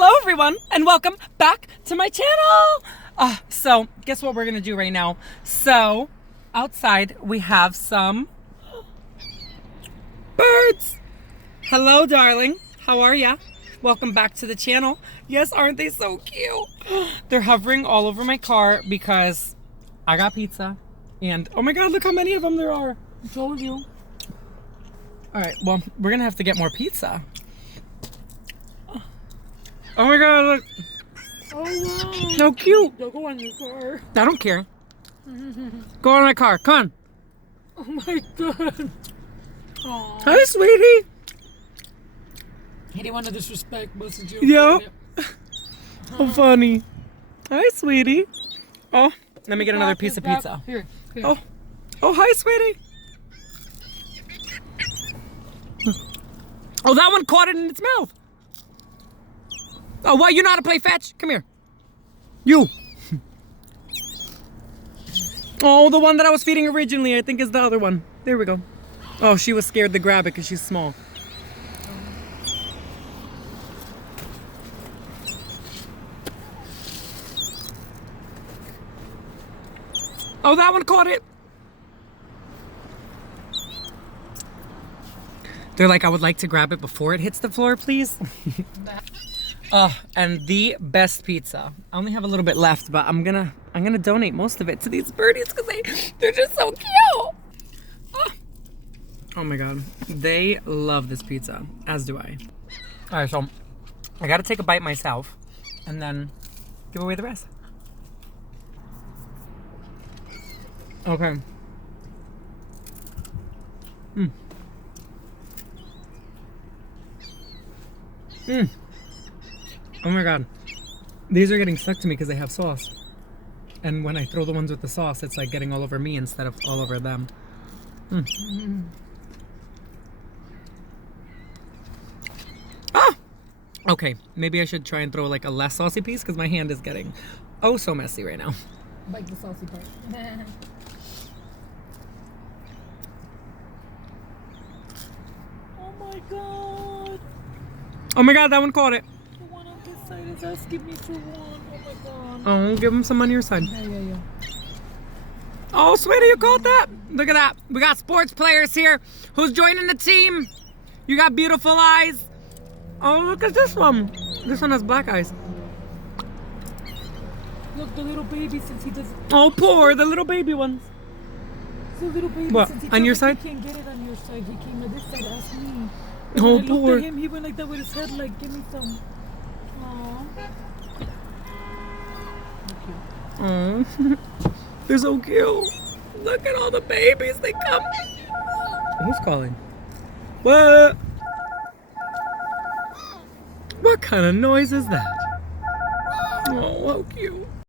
Hello everyone and welcome back to my channel. So guess what we're gonna do right now? So outside we have some birds. Hello darling, how are ya? Welcome back to the channel. Yes, aren't they so cute? They're hovering all over my car because I got pizza and oh my god, look how many of them there are. I told you. All right, well, we're gonna have to get more pizza. Oh my god, look. Oh wow. So cute. Don't go on your car. I don't care. Go on my car, come on. Oh my god. Aww. Hi, sweetie. He didn't want to disrespect most of you. Yeah. How funny. Hi, sweetie. Oh, let me get another piece of pizza. Here. Oh, hi, sweetie. Oh, that one caught it in its mouth. Oh, what? You know how to play fetch? Come here. You. Oh, the one that I was feeding originally, I think is the other one. There we go. Oh, she was scared to grab it because she's small. Oh, that one caught it. They're like, I would like to grab it before it hits the floor, please. And the best pizza. I only have a little bit left, but I'm gonna donate most of it to these birdies because they're just so cute. Oh my god, they love this pizza, as do I. All right, so I gotta take a bite myself, and then give away the rest. Okay. Oh my god. These are getting stuck to me because they have sauce. And when I throw the ones with the sauce, it's like getting all over me instead of all over them. Ah! Okay, maybe I should try and throw like a less saucy piece because my hand is getting oh so messy right now. Like the saucy part. Oh my god. Oh my god, that one caught it. The one on this side is asking me for one. Oh my god. Oh, give him some on your side. Yeah. Oh, sweetie, you caught that. Look at that. We got sports players here. Who's joining the team? You got beautiful eyes. Oh, look at this one. This one has black eyes. Look, the little baby, since he does. Oh, poor, the little baby ones. The little baby. What, Since he on your told side? me he can't get it on your side. He came to this side to ask me. And Oh, when I looked poor. at him, he went like that with his head, like, give me some. Aww. Oh, they're so cute. Look at all the babies. They come. Who's calling? What? What kind of noise is that? Oh, how cute.